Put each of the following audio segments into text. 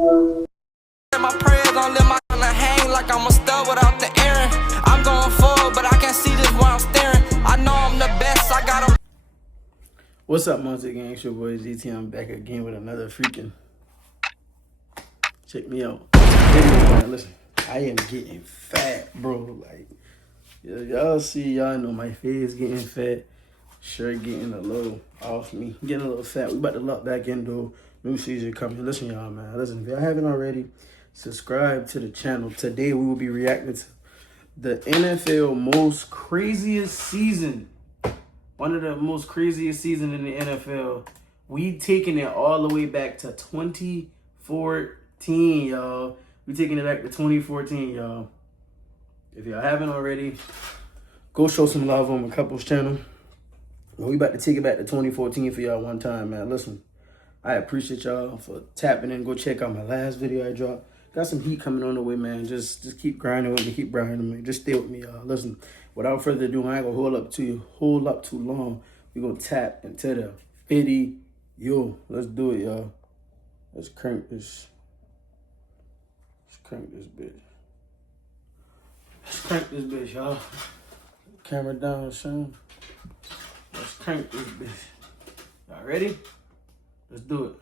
My prayers don't let my hang like I'm a stud without the Aaron. I'm going forward, but I can't see this while I'm staring. I know I'm the best, I got 'em. What's up, Monster Gang? It's your boy GT. I'm back again with another freaking. Check me out. Listen, I am getting fat, bro. Like, y'all see, y'all know my face getting fat. Shirt getting a little off me. Getting a little fat. We about to lock back into new season coming. Listen, y'all, man. Listen, if y'all haven't already, subscribe to the channel. Today, we will be reacting to the NFL most craziest season. One of the most craziest seasons in the NFL. We taking it all the way back to 2014, y'all. We taking it back to 2014, y'all. If y'all haven't already, go show some love on my couple's channel. We about to take it back to 2014 for y'all one time, man. Listen, I appreciate y'all for tapping in. Go check out my last video I dropped. Got some heat coming on the way, man. Just keep grinding with me. Keep grinding with me. Just stay with me, y'all. Listen, without further ado, I ain't gonna hold up too long. We gonna tap into the video. Let's do it, y'all. Let's crank this. Let's crank this bitch. Let's crank this bitch, y'all. Camera down, son. Let's crank this bitch. Y'all ready? Let's do it.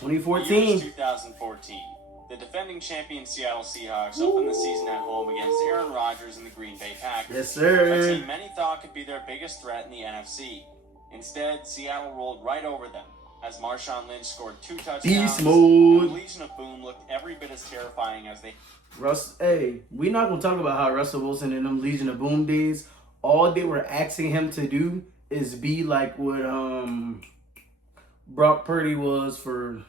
2014. 2014. The defending champion Seattle Seahawks opened the season at home against Aaron Rodgers and the Green Bay Packers. Yes, sir. A team many thought could be their biggest threat in the NFC. Instead, Seattle rolled right over them as Marshawn Lynch scored 2 touchdowns. Beast mode. And the Legion of Boom looked every bit as terrifying as they... Hey, we not gonna talk about how Russell Wilson in them Legion of Boom days, all they were asking him to do is be like what Brock Purdy was for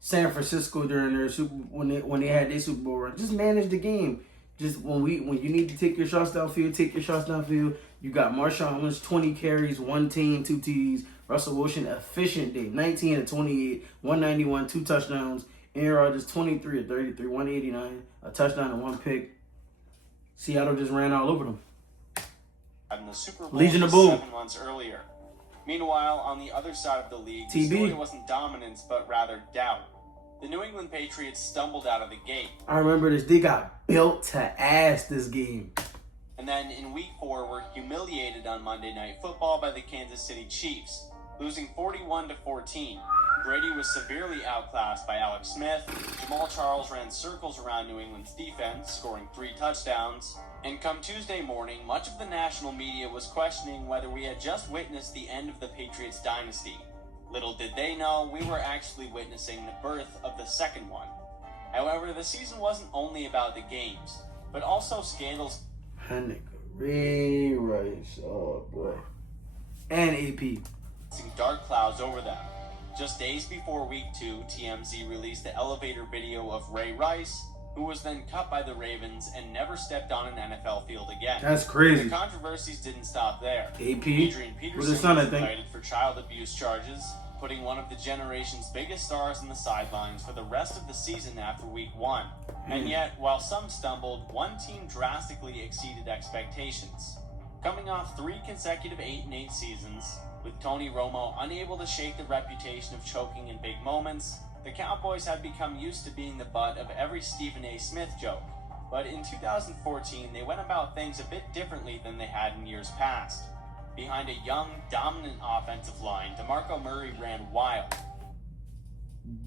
San Francisco during their when they had their Super Bowl run. Just manage the game. Just when you need to take your shots downfield, take your shots downfield. You got Marshawn Lynch, 20 carries, 1 team, 2 TDs. Russell Wilson, efficient day, 19 of 28, 191, 2 touchdowns. Aaron Rodgers, 23 of 33, 189, a touchdown and 1 pick. Seattle just ran all over them. In the Super Bowl Legion of Boom. 7 months earlier. Meanwhile, on the other side of the league, the story wasn't dominance, but rather doubt. The New England Patriots stumbled out of the gate. I remember this. They got built to ass this game. And then in Week 4, were humiliated on Monday Night Football by the Kansas City Chiefs, losing 41-14. Brady was severely outclassed by Alex Smith. Jamal Charles ran circles around New England's defense, scoring 3 touchdowns. And come Tuesday morning, much of the national media was questioning whether we had just witnessed the end of the Patriots dynasty. Little did they know, we were actually witnessing the birth of the second one. However, the season wasn't only about the games, but also scandals. Ray Rice, oh boy. And AP. Dark clouds over them. Just days before Week 2, TMZ released the elevator video of Ray Rice, who was then cut by the Ravens and never stepped on an NFL field again. That's crazy. The controversies didn't stop there. AP, Adrian Peterson his son, was indicted for child abuse charges, putting one of the generation's biggest stars in the sidelines for the rest of the season after Week 1. And yet, while some stumbled, one team drastically exceeded expectations. Coming off 3 consecutive 8-8 seasons, with Tony Romo unable to shake the reputation of choking in big moments, the Cowboys had become used to being the butt of every Stephen A. Smith joke. But in 2014, they went about things a bit differently than they had in years past. Behind a young, dominant offensive line, DeMarco Murray ran wild.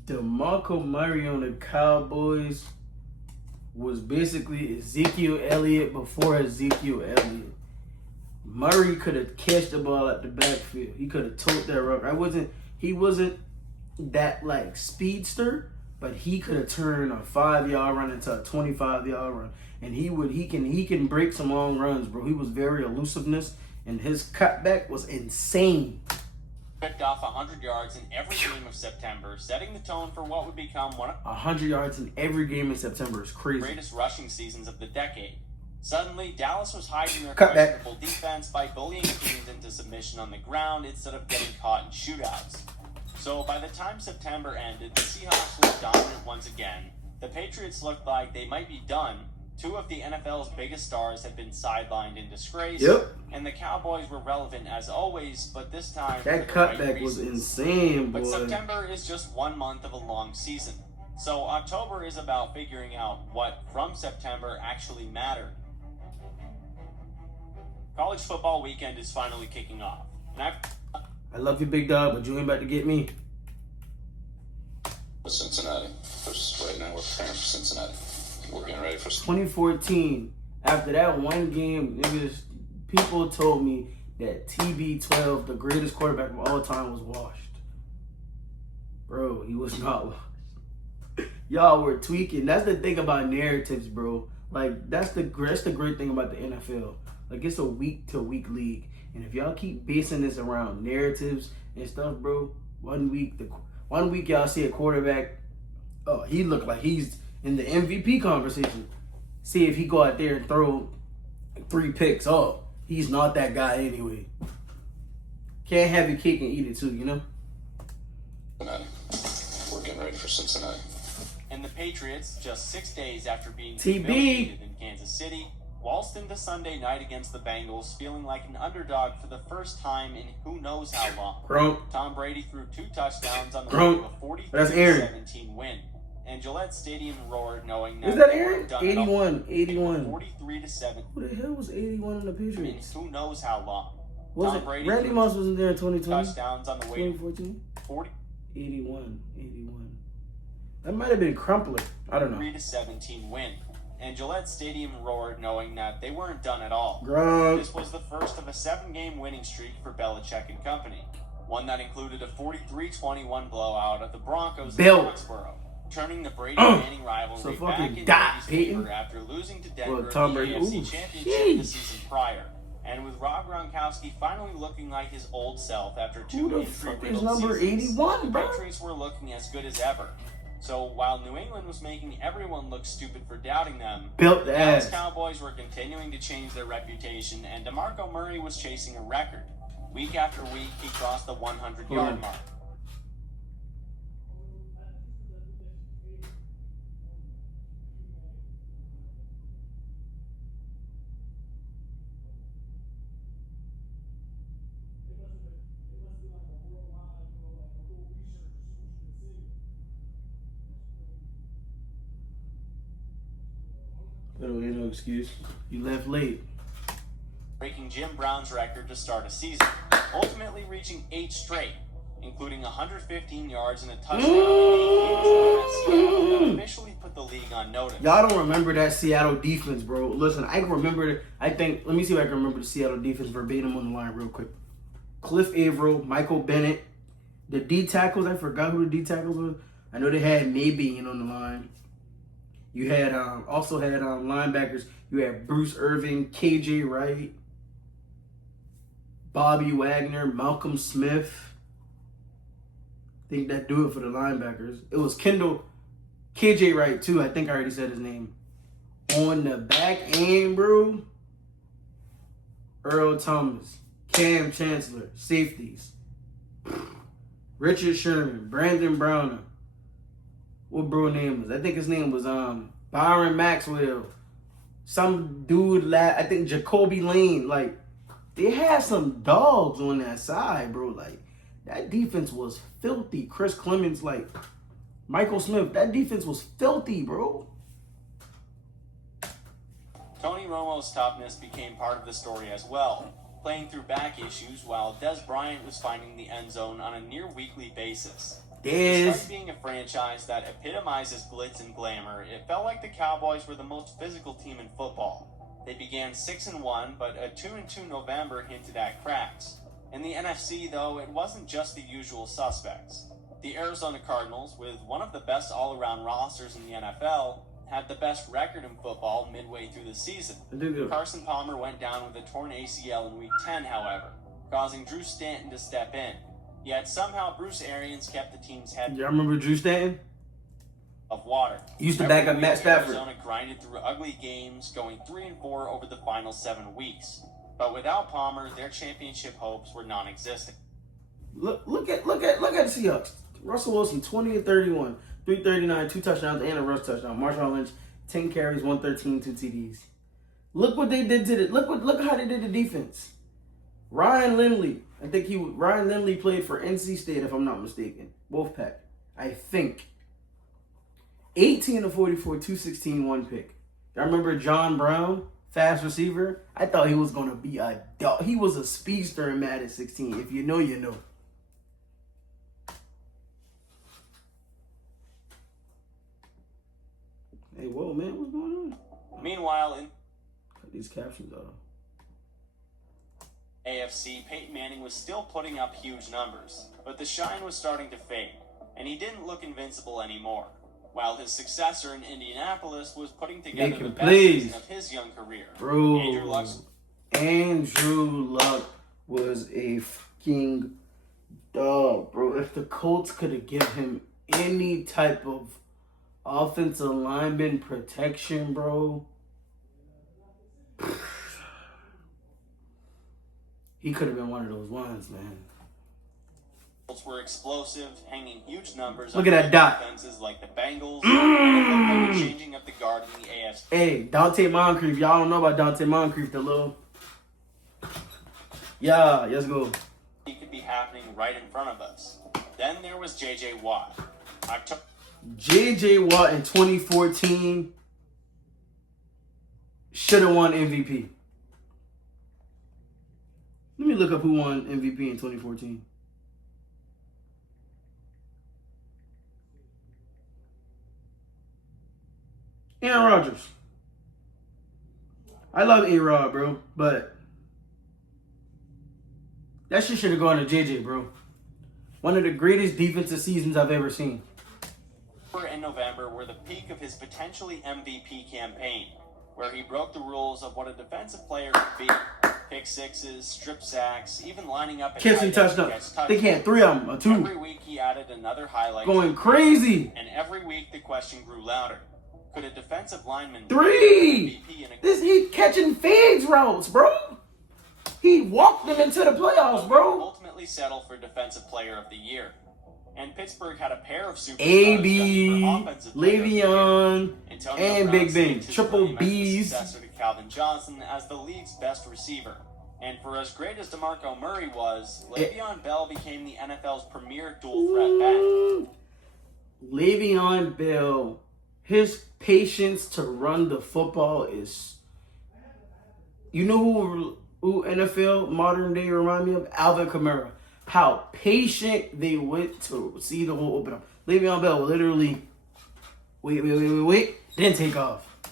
DeMarco Murray on the Cowboys was basically Ezekiel Elliott before Ezekiel Elliott. Murray could have catched the ball at the backfield. He could have told that rock. He wasn't that like speedster, but he could have turned a 5-yard run into a 25-yard run. And he can break some long runs, bro. He was very elusiveness, and his cutback was insane. Picked off 100 yards in every game of September, setting the tone for what would become one of 100 yards in every game in September is crazy. the greatest rushing seasons of the decade. Suddenly, Dallas was hiding their questionable defense by bullying teams into submission on the ground instead of getting caught in shootouts. So by the time September ended, the Seahawks looked dominant once again. The Patriots looked like they might be done, Two of the NFL's biggest stars have been sidelined in disgrace. Yep. And the Cowboys were relevant as always, but this time That for the right cutback was reasons. insane, boy. But September is just 1 month of a long season. So October is about figuring out what from September actually mattered. College football weekend is finally kicking off. And I love you, big dog, but you ain't about to get me. Cincinnati. Right now we're preparing for Cincinnati. We're getting ready for 2014. After that one game, niggas, people told me that TB12, the greatest quarterback of all time, was washed. Bro, he was not washed. Y'all were tweaking. That's the thing about narratives, bro. Like, that's the great thing about the NFL. Like, it's a week-to-week league. And if y'all keep basing this around narratives and stuff, bro, one week y'all see a quarterback, oh, he looked like he's in the MVP conversation. See if he go out there and throw 3 picks. Oh, he's not that guy anyway. Can't have your cake and eat it too, you know? Cincinnati. We're getting ready for Cincinnati. And the Patriots, just 6 days after being TB. humiliated in Kansas City, waltzed into Sunday night against the Bengals, feeling like an underdog for the first time in who knows how long. Grunk. Tom Brady threw 2 touchdowns on the Grunk. way to a That's Aaron. 43-17 win. And Gillette Stadium roared knowing that Is that they Aaron? weren't done at all. 81. 43-7. Who the hell was 81 in the In Patriots? who knows how long. Was Tom it Brady Randy threw Moss wasn't there in 2020? touchdowns on the way to 2014? 43 81. That might have been Crumpler. I don't know. to 17 win. And Gillette Stadium roared knowing that they weren't done at all. Grunk. This was the first of a 7-game winning streak for Belichick and company. One that included a 43-21 blowout of the Broncos in Bill. Foxborough, turning the Brady-Manning rivalry So back fucking in dot, Brady's Peyton. favor after losing to Denver Well, Tom in the Brady. AFC Ooh, Championship the sheesh. season prior. And with Rob Gronkowski finally looking like his old self after 2 Who the fuck is injury-riddled number seasons, 81, the bro? Patriots were looking as good as ever. So while New England was making everyone look stupid for doubting them, Built the the Dallas ass. Cowboys were continuing to change their reputation, and DeMarco Murray was chasing a record. Week after week, he crossed the 100-yard mark. But ain't no excuse. You left late. Breaking Jim Brown's record to start a season, ultimately reaching 8 straight, including 115 yards and a touchdown in a huge win that officially put the league on notice. Y'all don't remember that Seattle defense, bro. Listen, I can remember let me see if I can remember the Seattle defense verbatim on the line real quick. Cliff Averill, Michael Bennett. The D tackles, I forgot who the D tackles were. I know they had Maybin on the line. You had also had linebackers. You had Bruce Irving, KJ Wright, Bobby Wagner, Malcolm Smith. I think that do it for the linebackers. It was KJ Wright too. I think I already said his name. On the back end, bro, Earl Thomas, Cam Chancellor, safeties. Richard Sherman, Brandon Browner. What bro name was? I think his name was Byron Maxwell. Some dude, I think Jacoby Lane. Like, they had some dogs on that side, bro. Like, that defense was filthy. Chris Clemens, like, Michael Smith, that defense was filthy, bro. Tony Romo's toughness became part of the story as well, playing through back issues while Des Bryant was finding the end zone on a near-weekly basis. Despite being a franchise that epitomizes glitz and glamour, it felt like the Cowboys were the most physical team in football. They began 6-1, but a 2-2 November hinted at cracks. In the NFC, though, it wasn't just the usual suspects. The Arizona Cardinals, with one of the best all-around rosters in the NFL, had the best record in football midway through the season. Carson Palmer went down with a torn ACL in Week 10, however, causing Drew Stanton to step in. Yet somehow Bruce Arians kept the team's head Y'all remember Drew Stanton? of water. He used to back up Matt Stafford. Arizona grinded through ugly games, going 3-4 over the final 7 weeks. But without Palmer, their championship hopes were non-existent. Look at the Seahawks. Russell Wilson, 20-31, 339, 2 touchdowns and a rush touchdown. Marshawn Lynch, 10 carries, 113, 2 TDs. Look what they did to the look how they did the defense. Ryan Lindley. Ryan Lindley played for NC State, if I'm not mistaken. Wolfpack. I think. 18 of 44, 216, 1 pick. I remember John Brown, fast receiver. I thought he was going to be a dog. He was a speedster in Madden 16. If you know, you know. Hey, whoa, man, what's going on? Meanwhile, in Cut these captions off. AFC, Peyton Manning was still putting up huge numbers, but the shine was starting to fade, and he didn't look invincible anymore, while his successor in Indianapolis was putting together the best season of his young career. Bro, Andrew Luck was a fucking dog, bro. If the Colts could have given him any type of offensive lineman protection, bro, he could have been one of those ones, man. Colts were explosive, hanging huge numbers. Look at that dot. Defenses like the Bengals, and the changing of the guard in the AFC. Hey, Dante Moncrief. Y'all don't know about Dante Moncrief, the little. Yeah, let's go. It could be happening right in front of us. Then there was J.J. Watt. J.J. Watt in 2014 should have won MVP. Let me look up who won MVP in 2014. Aaron Rodgers. I love A-Rod, bro, but that shit should have gone to JJ, bro. One of the greatest defensive seasons I've ever seen. In November were the peak of his potentially MVP campaign, where he broke the rules of what a defensive player could be. Pick sixes, strip sacks, even lining up at catching touchdowns. They can't 3 of them or 2. Every week he added another highlight. Going crazy. And every week the question grew louder. Could a defensive lineman 3? He catching fades routes, bro. He walked them into the playoffs, bro. Ultimately settle for defensive player of the year. And Pittsburgh had a pair of superstars. AB, Le'Veon, and Big Ben. Triple B's. Successor to Calvin Johnson as the league's best receiver. And for as great as DeMarco Murray was, Le'Veon Bell became the NFL's premier dual threat back. Le'Veon Bell, his patience to run the football is... You know who NFL modern day remind me of? Alvin Kamara. How patient they went to see the hole open up. Le'Veon Bell literally wait, then take off. At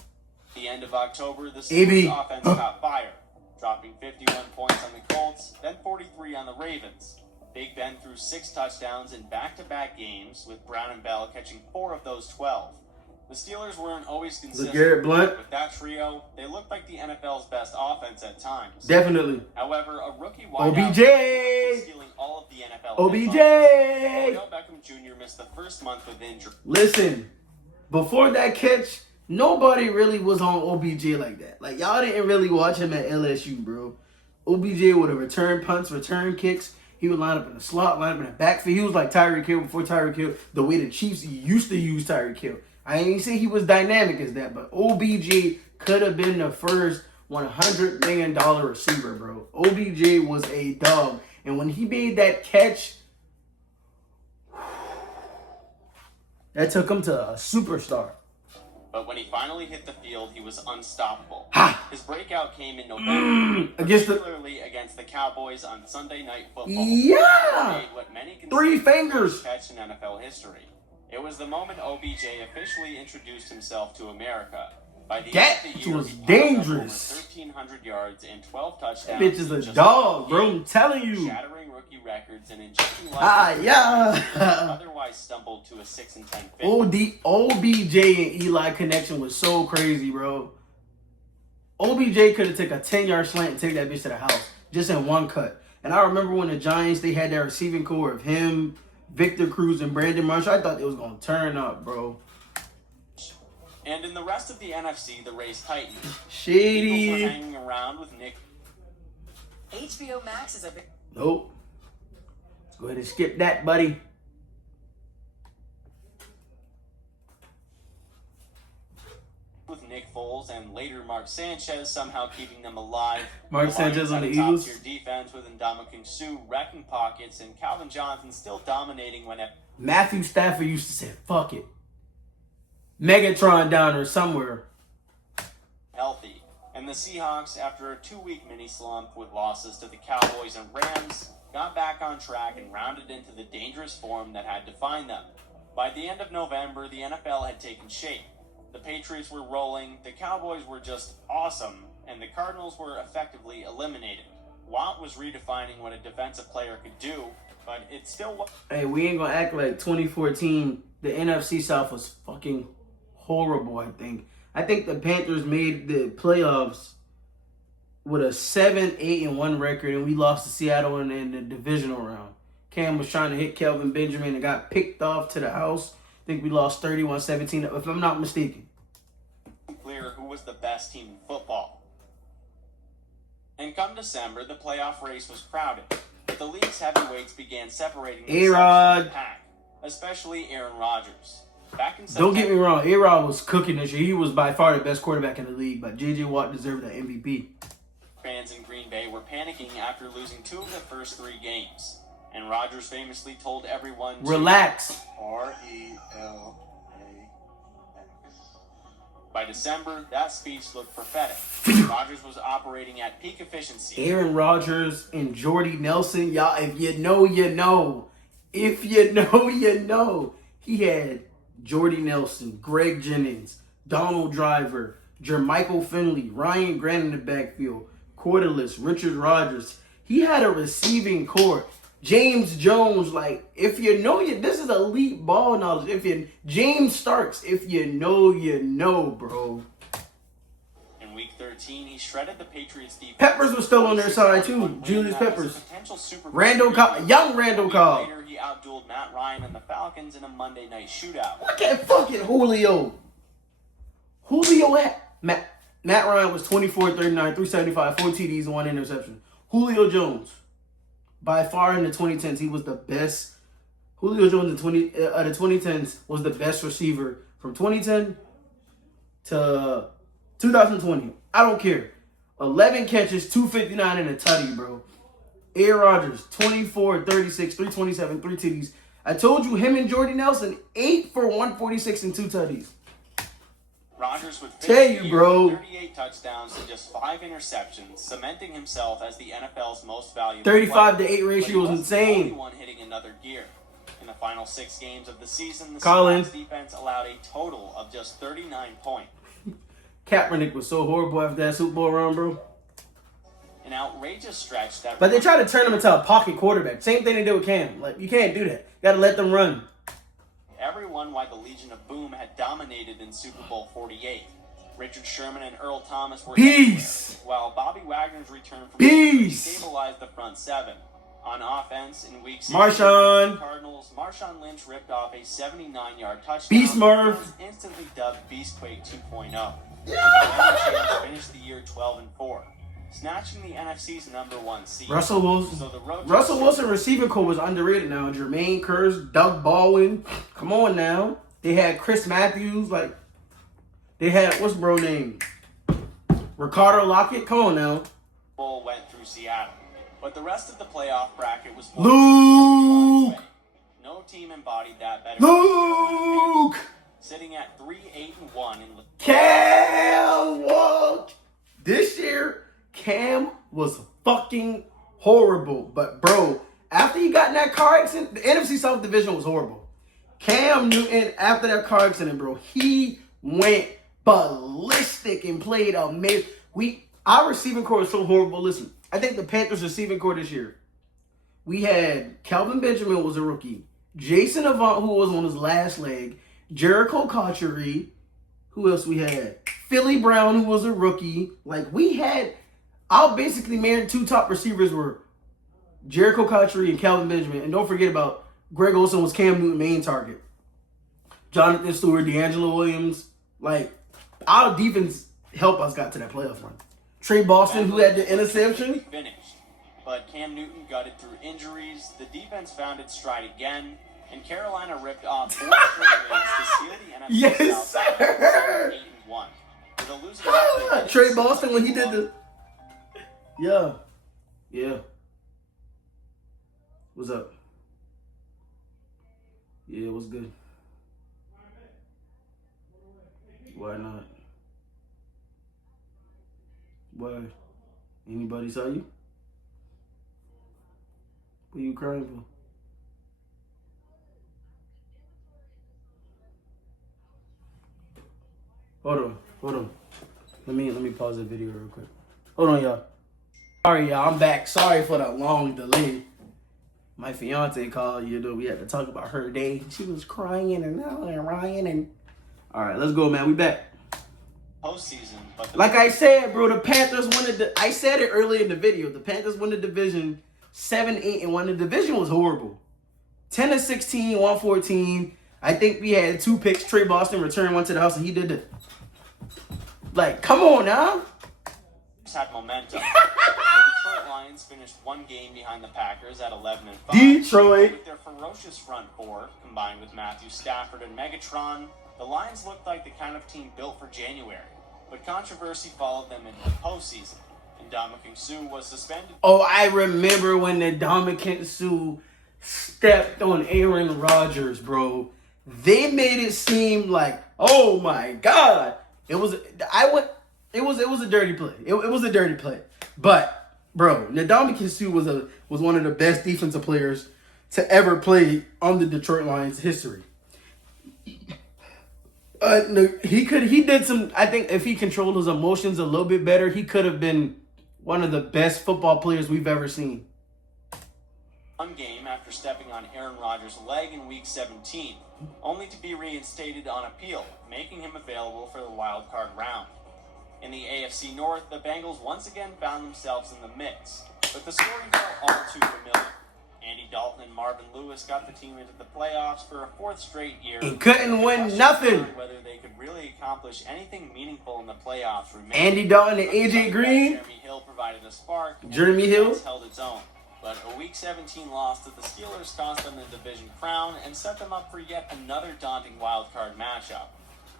the end of October, the Seahawks offense caught fire, dropping 51 points on the Colts, then 43 on the Ravens. Big Ben threw 6 touchdowns in back-to-back games, with Brown and Bell catching 4 of those 12. The Steelers weren't always consistent. LeGarrette Blount. With that trio, they looked like the NFL's best offense at times. Definitely. However, a rookie wideout OBJ. stealing all of the NFL. OBJ. Odell Beckham Jr. missed the first month with injury. Listen, before that catch, nobody really was on OBJ like that. Like, y'all didn't really watch him at LSU, bro. OBJ would have returned punts, return kicks. He would line up in the slot, line up in the backfield. He was like Tyreek Hill before Tyreek Hill, the way the Chiefs used to use Tyreek Hill. I ain't say he was dynamic as that, but OBJ could have been the first $100 million receiver, bro. OBJ was a dog. And when he made that catch, that took him to a superstar. But when he finally hit the field, he was unstoppable. Ha! His breakout came in November, particularly against the Cowboys on Sunday Night Football. Yeah! Made what many consider 3 fingers. the best catch in NFL history. It was the moment OBJ officially introduced himself to America. By the end of the year, was he passed dangerous. over 1,300 yards and 12 touchdowns. That bitch is in a just dog, 1 bro. game, I'm telling you. shattering rookie records and injecting life. Yeah. Otherwise stumbled to a 6-10 finish. OBJ and Eli connection was so crazy, bro. OBJ could have took a 10-yard slant and take that bitch to the house just in one cut. And I remember when the Giants, they had that receiving core of him, Victor Cruz, and Brandon Marshall. I thought they was going to turn up, bro. And in the rest of the NFC, the race tightened. Shady. Eagles were hanging around with Nick. HBO Max is a big... Nope. Let's go ahead and skip that, buddy. Mark Sanchez somehow keeping them alive. Mark The Sanchez Lions on had the a Eagles. top-tier defense with Ndamukong Suh wrecking pockets and Calvin Johnson still dominating when Matthew Stafford used to say, fuck it. Megatron down there somewhere. healthy. And the Seahawks, after a 2-week mini slump with losses to the Cowboys and Rams, got back on track and rounded into the dangerous form that had defined them. By the end of November, the NFL had taken shape. The Patriots were rolling, the Cowboys were just awesome, and the Cardinals were effectively eliminated. Watt was redefining what a defensive player could do, but it still was. Hey, we ain't gonna act like 2014, the NFC South was fucking horrible, I think. I think the Panthers made the playoffs with a 7-8-1 record, and we lost to Seattle in the divisional round. Cam was trying to hit Kelvin Benjamin and got picked off to the house. I think we lost 31-17, if I'm not mistaken. Clear who was the best team in football. And come December, the playoff race was crowded. But the league's heavyweights began separating themselves from the pack, especially Aaron Rodgers. Back in Don't get me wrong, A-Rod was cooking this year. He was by far the best quarterback in the league, but J.J. Watt deserved that MVP. Fans in Green Bay were panicking after losing 2 of the first 3 games. And Rodgers famously told everyone to relax. R-E-L-A-X. By December, that speech looked prophetic. Rodgers was operating at peak efficiency. Aaron Rodgers and Jordy Nelson, y'all, if you know, you know. If you know, you know. He had Jordy Nelson, Greg Jennings, Donald Driver, Jermichael Finley, Ryan Grant in the backfield, Cordeless, Richard Rodgers. He had a receiving core. James Jones, like, if you know, this is elite ball knowledge. James Starks, if you know, bro. In week 13, he shredded the Patriots defense. Peppers was still on their side too. Julius Peppers. Young Randall Cobb. Later, he outdueled Matt Ryan and the Falcons in a Monday night shootout. Look at fucking Julio. Matt Ryan was 24-39, 375, 4 TDs, and 1 interception. Julio Jones, by far in the 2010s, he was the best. Julio Jones in the 2010s was the best receiver from 2010 to 2020. I don't care. 11 catches, 259 and a tutty, bro. Aaron Rodgers, 24, 36, 327, 3 TDs. I told you, him and Jordy Nelson, 8 for 146 and 2 tutties. Rodgers would tell you, bro, 38 touchdowns and just 5 interceptions, cementing himself as the NFL's most valuable 35 player. to 8 ratio was insane. The only one hitting another gear. In the final 6 games of the season, the Colin. Seahawks defense allowed a total of just 39 points. Kaepernick was so horrible after that Super Bowl run, bro. An outrageous stretch that. But they tried to turn him into a pocket quarterback. Same thing they did with Cam. Like, you can't do that. You got to let them run. Everyone why the Legion of Boom had dominated in Super Bowl 48. Richard Sherman and Earl Thomas were Peace. everywhere, while Bobby Wagner's return from Peace. stabilized the front 7. On offense in week 6, Marshawn. the Cardinals, Marshawn Lynch ripped off a 79-yard touchdown. Beast Murph. And was instantly dubbed Beastquake 2.0. The finished the year 12-4, snatching the NFC's #1 seed. Russell Wilson. So the road Russell Wilson receiving core was underrated now. Jermaine Kearse, Doug Baldwin. Come on now. They had Chris Matthews. Like, they had, what's bro name? Ricardo Lockett. Come on now. Bowl went through Seattle, but the rest of the playoff bracket was Luke. No team embodied that better. Luke. Sitting at 3-8-1 in Cam walked. This year, Cam was fucking horrible. But, bro, after he got in that car accident, the NFC South Division was horrible. Cam Newton, after that car accident, bro, he went ballistic and played amazing. Our receiving core is so horrible. Listen, I think the Panthers receiving core this year, we had Kelvin Benjamin was a rookie. Jason Avant, who was on his last leg. Jericho Cotchery. Who else we had? Philly Brown, who was a rookie. Like, we had, our basically main 2 top receivers were Jericho Cotchery and Calvin Benjamin. And don't forget about Greg Olsen was Cam Newton's main target. Jonathan Stewart, D'Angelo Williams. Like, our defense helped us got to that playoff run. Trey Boston, who had the interception. Finished, but Cam Newton gutted through injuries. The defense found its stride again, and Carolina ripped off 4 straight wins to seal the NFC Yes, South sir. 8-1. With a losing record, Trey Boston when he did the... Yeah. Yeah. What's up? Yeah, what's good? Why not? Why? Anybody saw you? What are you crying for? Hold on. Let me pause the video real quick. Hold on, y'all. Sorry, y'all. I'm back. Sorry for the long delay. My fiance called, we had to talk about her day. She was crying and Ryan and... All right, let's go, man. We back. Postseason, but Like I said, bro, the Panthers won I said it earlier in the video. The Panthers won the division 7-8-1. The division was horrible. 10-16, 114. I think we had 2 picks. Trey Boston returned one to the house, and he did it. Like, come on now. had momentum. The Detroit Lions finished 1 game behind the Packers at 11-5. Detroit. With their ferocious front four, combined with Matthew Stafford and Megatron, the Lions looked like the kind of team built for January. But controversy followed them into the postseason. And Ndamukong Suh was suspended. Oh, I remember when the Ndamukong Suh stepped on Aaron Rodgers, bro. They made it seem like, oh my God. It was a dirty play. It was a dirty play. But, bro, Ndamukong Suh was one of the best defensive players to ever play on the Detroit Lions history. He did some, I think if he controlled his emotions a little bit better, he could have been one of the best football players we've ever seen. One game after stepping on Aaron Rodgers' leg in Week 17, only to be reinstated on appeal, making him available for the wild card round. In the AFC North, the Bengals once again found themselves in the mix, but the story felt all too familiar. Andy Dalton and Marvin Lewis got the team into the playoffs for a 4th straight year. He couldn't win nothing. Whether they could really accomplish anything meaningful in the playoffs remained. Andy Dalton and AJ Green. Jeremy Hill provided a spark. Jeremy Hill held its own. But a Week 17 loss to the Steelers cost them the division crown and set them up for yet another daunting wildcard matchup.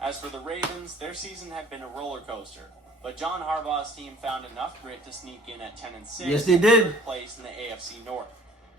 As for the Ravens, their season had been a roller coaster. But John Harbaugh's team found enough grit to sneak in at 10-6. Yes, they did. 3rd place in the AFC North.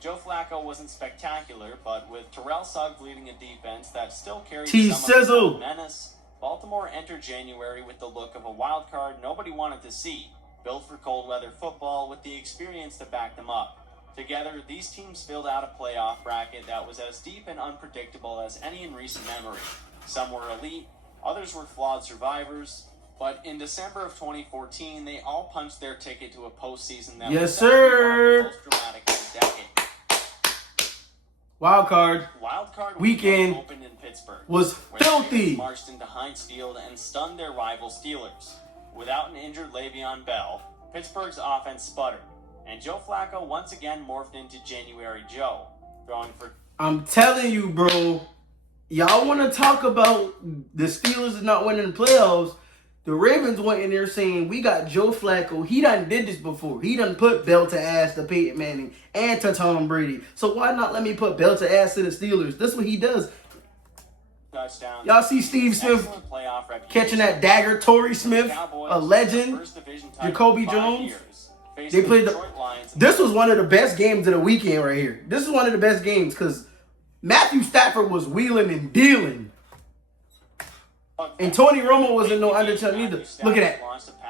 Joe Flacco wasn't spectacular, but with Terrell Suggs leading a defense that still carried some of the menace, Baltimore entered January with the look of a wild card nobody wanted to see, built for cold weather football with the experience to back them up. Together, these teams filled out a playoff bracket that was as deep and unpredictable as any in recent memory. Some were elite, others were flawed survivors, but in December of 2014, they all punched their ticket to a postseason that was the most dramatic of the decade. Wild card weekend opened in Pittsburgh, was filthy. The marched into Heinz Field and stunned their rival Steelers. Without an injured Le'Veon Bell, Pittsburgh's offense sputtered, and Joe Flacco once again morphed into January Joe, throwing for... I'm telling you, bro, y'all want to talk about the Steelers not winning the playoffs. The Ravens went in there saying, we got Joe Flacco. He done did this before. He done put belt to ass to Peyton Manning and to Tom Brady. So why not let me put belt to ass to the Steelers? That's what he does. Touchdowns. Y'all see Steve Smith catching that dagger. Torrey Smith, a legend. Jacoby Jones. They played this was one of the best games of the weekend right here. This is one of the best games because Matthew Stafford was wheeling and dealing. And Tony Romo wasn't no undertone either. Look at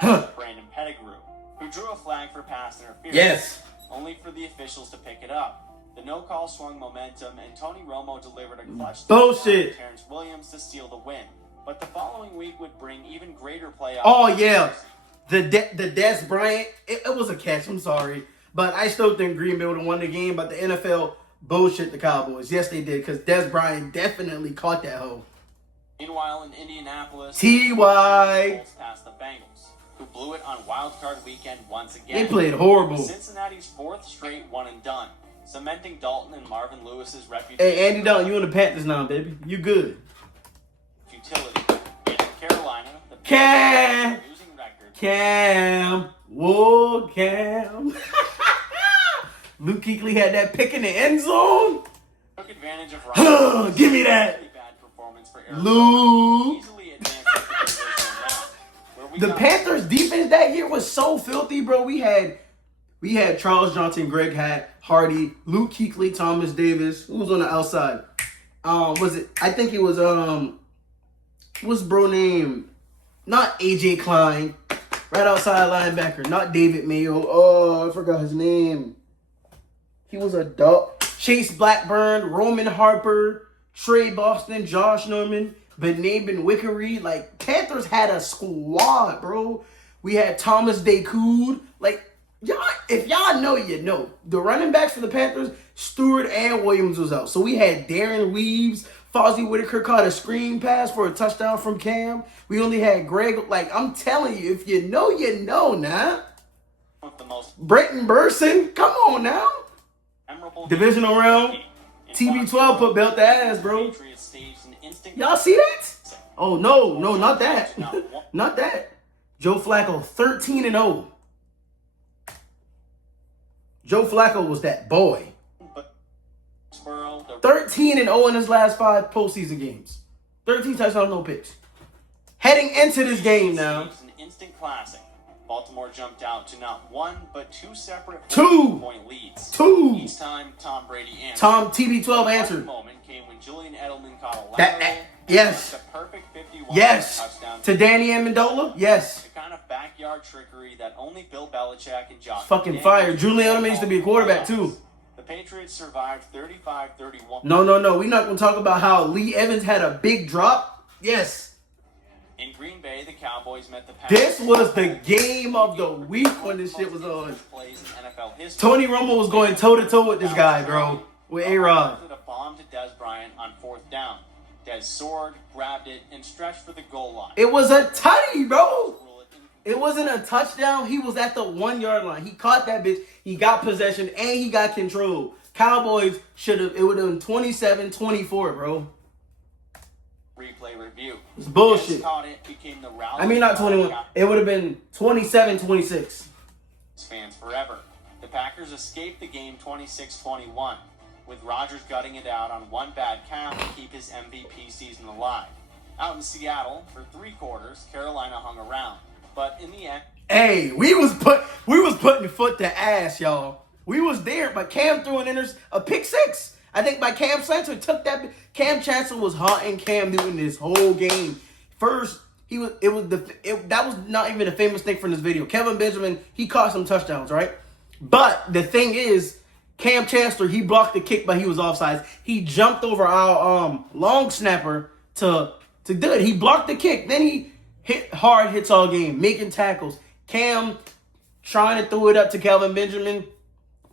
that. Brandon Pettigrew, who drew a flag for pass interference. Yes. Only for the officials to pick it up. The no call swung momentum, and Tony Romo delivered a clutch bullshit to Terrence Williams to steal the win. But the following week would bring even greater playoff. Oh yeah, the Des Bryant. It was a catch. I'm sorry, but I still think Green Bay would have won the game. But the NFL bullshit the Cowboys. Yes, they did because Des Bryant definitely caught that hoe. Meanwhile, in Indianapolis, T.Y. Colts passed the Bengals, who blew it on Wild Card Weekend once again. They played horrible. Cincinnati's 4th straight one and done, cementing Dalton and Marvin Lewis's reputation. Hey, Andy Dalton, you in the Panthers now, baby. You good. Futility. In Carolina, the Cam. losing record. Cam. Whoa, Cam. Luke Kuechly had that pick in the end zone. Took advantage of give me that. Bad performance for Luke. easily advanced to the divisional round, where The Panthers defense that year was so filthy, bro. We had Charles Johnson, Greg Hatt, Hardy, Luke Kuechly, Thomas Davis. Who was on the outside? Was it? I think it was what's bro name? Not AJ Klein, right outside linebacker. Not David Mayo. Oh, I forgot his name. He was a dog. Chase Blackburn, Roman Harper, Trey Boston, Josh Norman, Benabin Wickery. Like, Panthers had a squad, bro. We had Thomas Dakoud. Like, y'all, if y'all know, you know. The running backs for the Panthers, Stewart and Williams was out. So we had Darren Weaves. Fozzie Whitaker caught a screen pass for a touchdown from Cam. We only had Greg. Like, I'm telling you, if you know, you know now. Brenton Burson, come on now. Divisional round. TB12 put belt the ass, bro. Y'all see that? Oh, no, not that. Not that. Joe Flacco, 13-0. Joe Flacco was that boy. 13-0 in his last 5 postseason games. 13 touchdowns, no picks. Heading into this game now. An instant classic. Baltimore jumped out to not one, but 2 separate 2-point leads. 2. Each time Tom Brady answered. TB12 answered. The moment came when Julian Edelman caught a lateral. Yes. The perfect 51 touchdown. To Danny Amendola? Yes. The kind of backyard trickery that only Bill Belichick and Josh fucking fire. Julian Edelman used to be a quarterback too. The Patriots survived 35-31. No. We're not going to talk about how Lee Evans had a big drop. Yes. In Green Bay, the Cowboys met the Patriots. This was the game of the week when this shit was on. Tony Romo was going toe-to-toe with this guy, bro. With A-Rod. A bomb to Des Bryant on 4th down. Des soared, grabbed it, and stretched for the goal line. It was a tutty, bro. It wasn't a touchdown. He was at the 1-yard line. He caught that bitch. He got possession, and he got control. Cowboys it would have been 27-24, bro. Replay review. It's bullshit. Not 21. It would have been 27-26. Fans forever. The Packers escaped the game 26-21, with Rodgers gutting it out on one bad count to keep his MVP season alive. Out in Seattle, for 3 quarters, Carolina hung around, but in the end, hey, we was putting foot to ass, y'all. We was there, but Cam threw a pick 6. I think by Cam Chancellor took that. Cam Chancellor was haunting Cam Newton this whole game. First, that was not even a famous thing from this video. Kevin Benjamin, he caught some touchdowns, right? But the thing is, Cam Chancellor, he blocked the kick, but he was offsides. He jumped over our long snapper to do it. He blocked the kick. Then he hits all game, making tackles. Cam trying to throw it up to Kelvin Benjamin.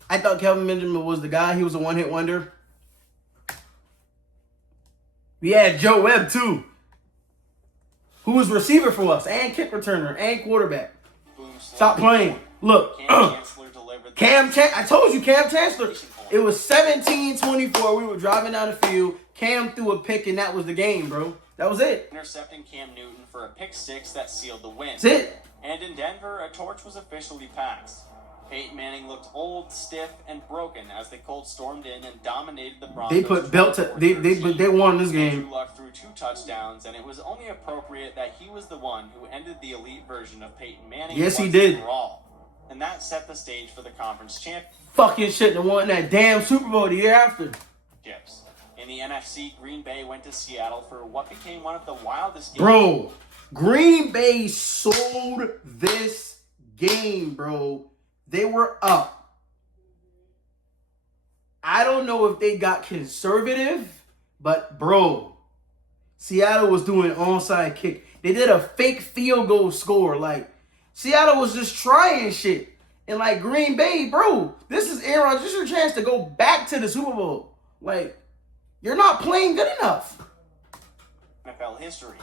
I thought Kelvin Benjamin was the guy. He was a one-hit wonder. We had Joe Webb, too, who was receiver for us, and kick returner, and quarterback. Stop playing. Look, I told you, Cam Chancellor. It was 17-24. We were driving down the field. Cam threw a pick, and that was the game, bro. That was it. Intercepting Cam Newton for a pick 6 that sealed the win. That's it. And in Denver, a torch was officially passed. Peyton Manning looked old, stiff, and broken as the Colts stormed in and dominated the Broncos. They put belt to they won this game. Andrew Luck threw 2 touchdowns, and it was only appropriate that he was the one who ended the elite version of Peyton Manning. Yes, he did. Overall. And that set the stage for the conference championship. Fucking shit to won that damn Super Bowl the year after. In the NFC, Green Bay went to Seattle for what became one of the wildest games. Bro, Green Bay sold this game, bro. They were up. I don't know if they got conservative, but bro, Seattle was doing onside kick. They did a fake field goal score. Like, Seattle was just trying shit. And like Green Bay, bro, this is Aaron. This is your chance to go back to the Super Bowl. Like, you're not playing good enough. NFL history.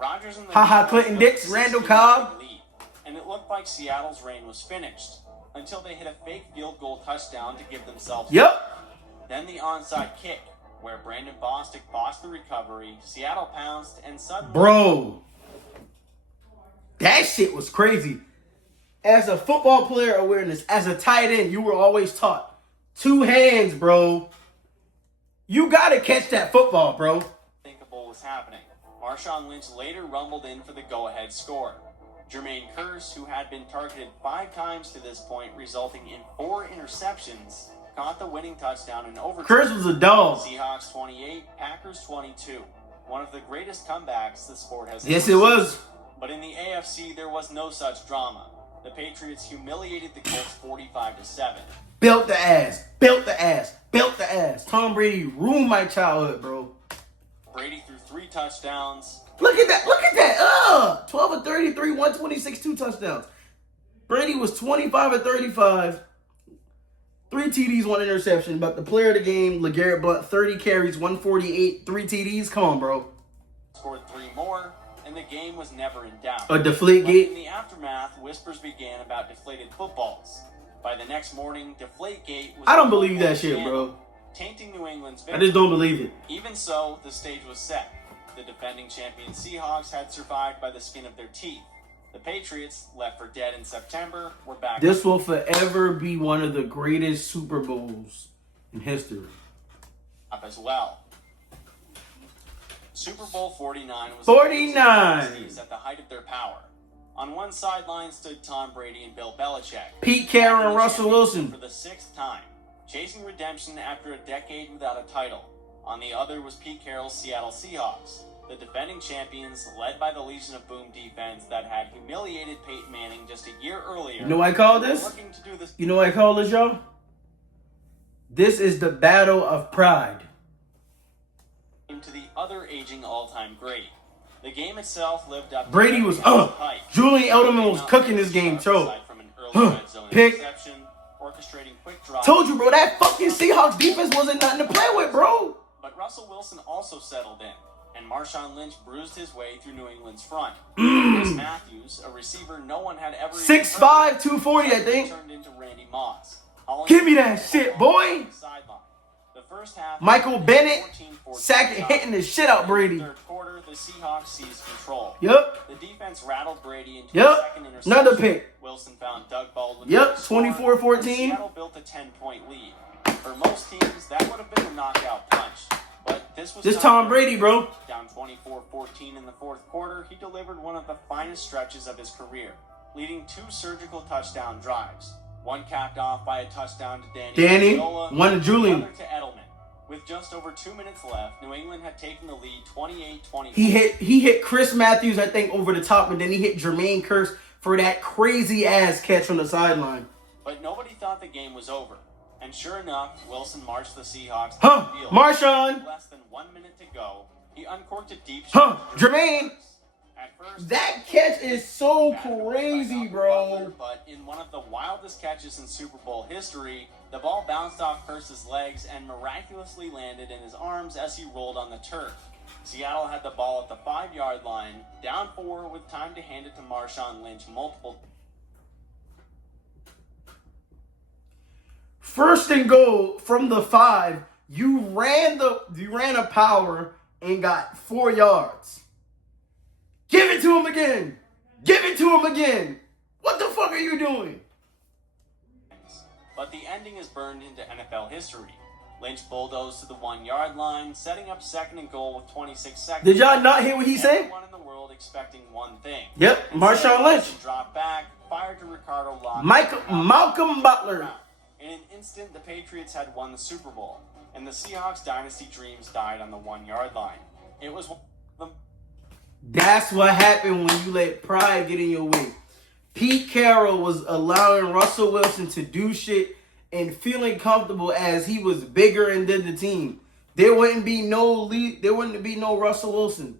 Rodgers and the Clinton Dix, Randall Cobb. And it looked like Seattle's reign was finished until they hit a fake field goal touchdown to give themselves. Yep. Then the onside kick, where Brandon Bostic bossed the recovery, Seattle pounced, and suddenly... Bro, that shit was crazy. As a football player awareness, as a tight end, you were always taught 2 hands, bro. You got to catch that football, bro. Unthinkable was happening. Marshawn Lynch later rumbled in for the go-ahead score. Jermaine Kearse, who had been targeted 5 times to this point, resulting in 4 interceptions, caught the winning touchdown in overtime. Kearse was a dog. Seahawks 28, Packers 22. One of the greatest comebacks the sport has Yes, ever it was. seen. But in the AFC, there was no such drama. The Patriots humiliated the Colts 45-7. Built the ass. Built the ass. Built the ass. Tom Brady ruined my childhood, bro. Brady threw 3 touchdowns. Look at that. Look at that. 12 of 33, 126, 2 touchdowns. Brady was 25 of 35. 3 TDs, 1 interception. But the player of the game, LeGarrette Blount, 30 carries, 148, 3 TDs. Come on, bro. Scored 3 more, and the game was never in doubt. A deflate But in gate. the aftermath, whispers began about deflated footballs. By the next morning, Deflategate was... I don't believe that shit, bro. Tainting New England's I victory. just don't believe it. Even so, the stage was set. The defending champion Seahawks had survived by the skin of their teeth. The Patriots, left for dead in September, were back. This will forever be one of the greatest Super Bowls in history. Up as well. Super Bowl 49 was 49 at the height of their power. On one sideline stood Tom Brady and Bill Belichick. Pete Carroll and Russell Wilson. For the 6th time, chasing redemption after a decade without a title. On the other was Pete Carroll's Seattle Seahawks, the defending champions led by the Legion of Boom defense that had humiliated Peyton Manning just a year earlier. You know what I call this? Looking to do this. You know what I call this, y'all? This is the battle of pride. To the other aging all-time great. The game itself lived up to Brady was hype. Julian Edelman was cooking this game, too. Aside from an early red zone Pick. interception, orchestrating quick drives. Told you, bro, that fucking Seahawks defense wasn't nothing to play with, bro. But Russell Wilson also settled in, and Marshawn Lynch bruised his way through New England's front. Chris Matthews, a receiver no one had ever 6'5", 240, I think. turned into Randy Moss. hauling Give me the that ball shit, along boy. the sideline. The first half, Michael Bennett 14-14 sacking, hitting the shit out Brady. In the third quarter, the Seahawks seized control. Yep. The defense rattled Brady into Yep. a second interception. Another pick. Wilson found Doug Baldwin. Yep, to score, 24-14. and Seattle built a 10-point lead. For most teams, that would have been a knockout punch. But this was This Tom Brady, bro. Down 24-14 in the fourth quarter, he delivered one of the finest stretches of his career, leading 2 surgical touchdown drives. One capped off by a touchdown to Danny, Amendola, one to Julian. the other to Edelman. With just over 2 minutes left, New England had taken the lead 28-24. He hit Chris Matthews, I think, over the top, and then he hit Jermaine Kearse for that crazy ass catch on the sideline. But nobody thought the game was over. And sure enough, Wilson marched the Seahawks Huh, to the field. Marshawn. With less than 1 minute to go, he uncorked a deep shot. Huh, Jermaine. At first, That catch is so batted away by crazy, Malcolm bro. Butler, but in one of the wildest catches in Super Bowl history, the ball bounced off Kearse's legs and miraculously landed in his arms as he rolled on the turf. Seattle had the ball at the 5-yard line, down 4 with time to hand it to Marshawn Lynch multiple. First and goal from the 5. You ran a power and got 4 yards. Give it to him again. Give it to him again. What the fuck are you doing? But the ending is burned into NFL history. Lynch bulldozed to the 1-yard line, setting up second and goal with 26 seconds. Did y'all not hear what he said? Everyone in the world expecting one thing. Yep, Marshawn Lynch. Dropped back, fired to Ricardo Locke. Malcolm Butler. In an instant, the Patriots had won the Super Bowl, and the Seahawks' dynasty dreams died on the 1-yard line. It was the That's what happened when you let pride get in your way. Pete Carroll was allowing Russell Wilson to do shit and feeling comfortable as he was bigger and did the team. There wouldn't be no Russell Wilson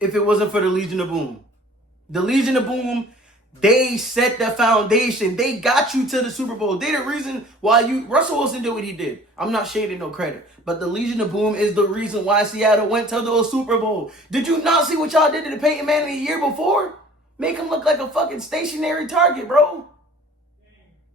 if it wasn't for the Legion of Boom. The Legion of Boom, they set the foundation. They got you to the Super Bowl. They the reason why Russell Wilson did what he did. I'm not shading no credit. But the Legion of Boom is the reason why Seattle went to the Super Bowl. Did you not see what y'all did to the Peyton Manning the year before? Make him look like a fucking stationary target, bro.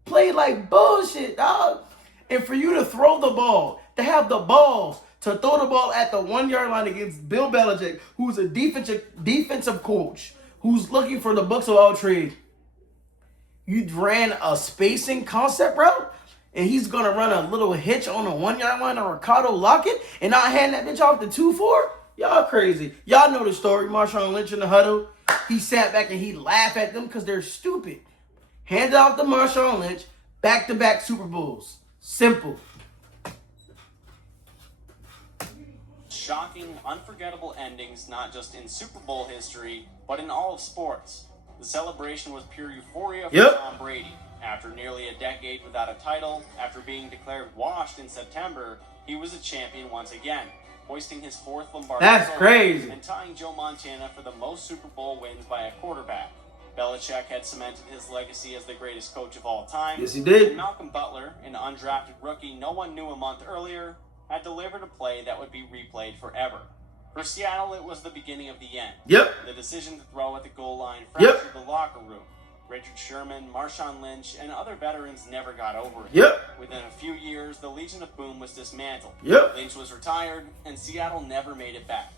Played like bullshit, dog. And for you to throw the ball, to have the balls to throw the ball at the 1-yard line against Bill Belichick, who's a defensive coach, who's looking for the books of all trade. You ran a spacing concept route, and he's going to run a little hitch on a 1-yard line on Ricardo Lockett and not hand that bitch off the 2-4? Y'all crazy. Y'all know the story. Marshawn Lynch in the huddle. he sat back and he laughed at them because they're stupid. Handed off to Marshawn Lynch, back-to-back Super Bowls. Simple. Shocking, unforgettable endings, not just in Super Bowl history, but in all of sports. The celebration was pure euphoria for Tom Brady. After nearly a decade without a title, after being declared washed in September, he was a champion once again, hoisting his 4th Lombardi crazy. And tying Joe Montana for the most Super Bowl wins by a quarterback. Belichick had cemented his legacy as the greatest coach of all time. Yes, he did. And Malcolm Butler, an undrafted rookie no one knew a month earlier, had delivered a play that would be replayed forever. For Seattle, it was the beginning of the end. The decision to throw at the goal line fractured the locker room. Richard Sherman, Marshawn Lynch, and other veterans never got over it. Within a few years, the Legion of Boom was dismantled. Lynch was retired, and Seattle never made it back.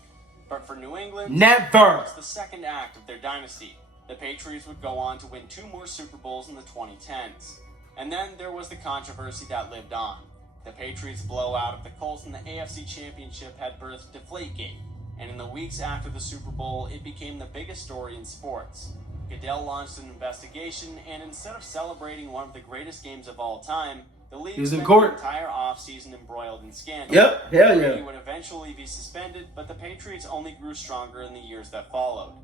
But for New England, it was the second act of their dynasty. The Patriots would go on to win 2 more Super Bowls in the 2010s. And then there was the controversy that lived on. The Patriots' blowout of the Colts in the AFC Championship had birthed Deflategate, and in the weeks after the Super Bowl, it became the biggest story in sports. Goodell launched an investigation, and instead of celebrating one of the greatest games of all time, the league spent the entire offseason embroiled in scandal. Brady would eventually be suspended, but the Patriots only grew stronger in the years that followed.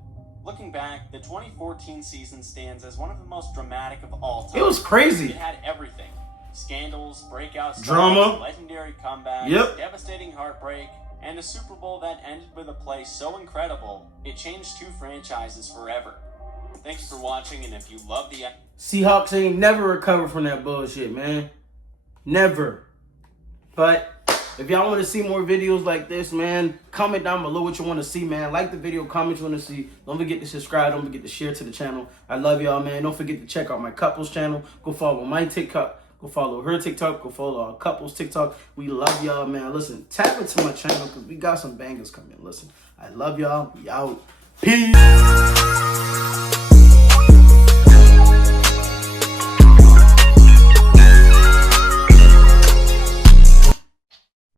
Looking back, the 2014 season stands as one of the most dramatic of all time. It was crazy. It had everything. Scandals, breakout drama, legendary comebacks, devastating heartbreak, and a Super Bowl that ended with a play so incredible, it changed 2 franchises forever. Thanks for watching, and if you love the... Seahawks ain't never recovered from that bullshit, man. Never. But if y'all want to see more videos like this, man, comment down below what you want to see, man. Like the video, comment what you want to see. Don't forget to subscribe. Don't forget to share to the channel. I love y'all, man. Don't forget to check out my couples channel. Go follow my TikTok. Go follow her TikTok. Go follow our couples TikTok. We love y'all, man. Listen, tap into my channel because we got some bangers coming. Listen, I love y'all. We out. Peace.